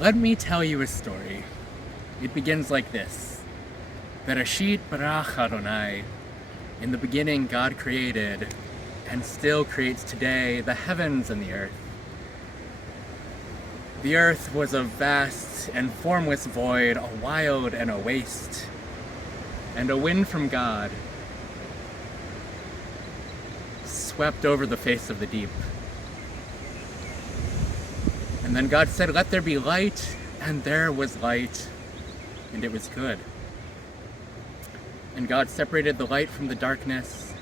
Let me tell you a story. It begins like this. Bereshit barach Adonai. In the beginning, God created, and still creates today, the heavens and the earth. The earth was a vast and formless void, a wild and a waste. And a wind from God swept over the face of the deep. And then God said, "Let there be light," and there was light, and it was good. And God separated the light from the darkness,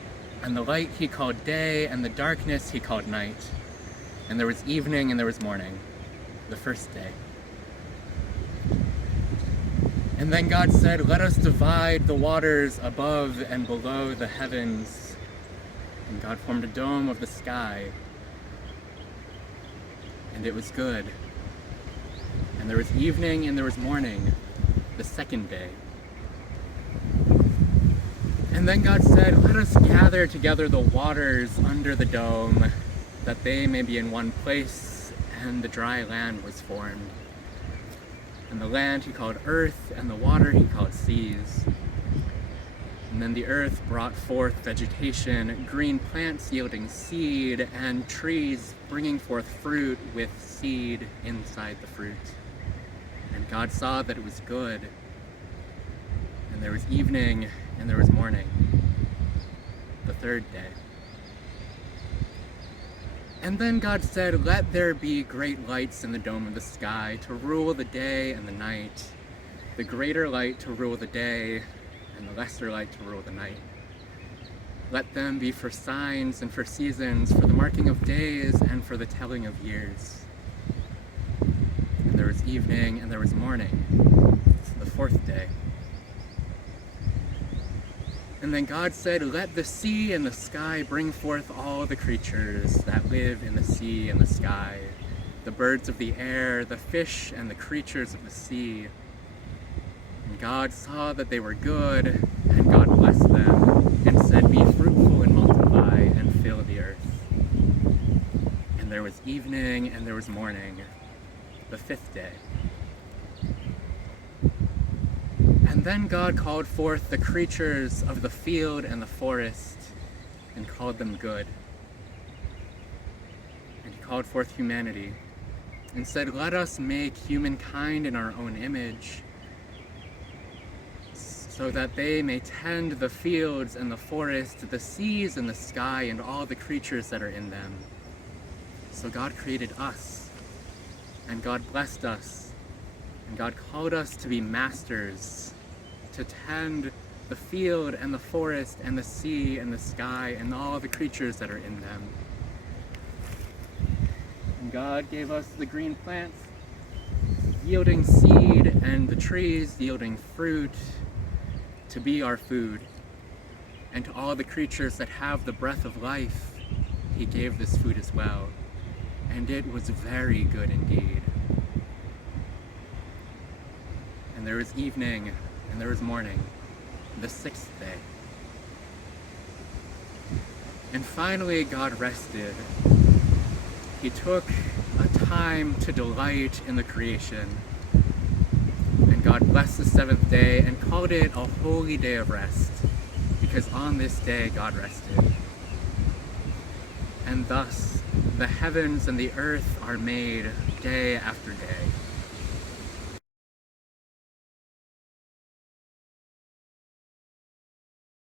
and the light he called day, and the darkness he called night. And there was evening and there was morning, the first day. And then God said, "Let us divide the waters above and below the heavens." And God formed a dome of the sky, and it was good. And there was evening and there was morning, the second day. And then God said, "Let us gather together the waters under the dome, that they may be in one place," and the dry land was formed. And the land he called earth, and the water he called seas. And then the earth brought forth vegetation, green plants yielding seed, and trees bringing forth fruit with seed inside the fruit. And God saw that it was good. And there was evening and there was morning, the third day. And then God said, "Let there be great lights in the dome of the sky to rule the day and the night, the greater light to rule the day, and the lesser light to rule the night. Let them be for signs and for seasons, for the marking of days and for the telling of years." And there was evening and there was morning, the fourth day. And then God said, "Let the sea and the sky bring forth all the creatures that live in the sea and the sky, the birds of the air, the fish and the creatures of the sea." And God saw that they were good, and God blessed them, and said, "Be fruitful and multiply, and fill the earth." And there was evening and there was morning, the fifth day. And then God called forth the creatures of the field and the forest, and called them good. And he called forth humanity, and said, "Let us make humankind in our own image, so that they may tend the fields and the forest, the seas and the sky, and all the creatures that are in them." So God created us, and God blessed us, and God called us to be masters, to tend the field and the forest and the sea and the sky and all the creatures that are in them. And God gave us the green plants yielding seed and the trees yielding fruit to be our food. And to all the creatures that have the breath of life, he gave this food as well. And it was very good indeed. And there was evening and there was morning, the sixth day. And finally God rested. He took a time to delight in the creation. And God blessed the seventh day and called it a holy day of rest, because on this day God rested. And thus the heavens and the earth are made day after day,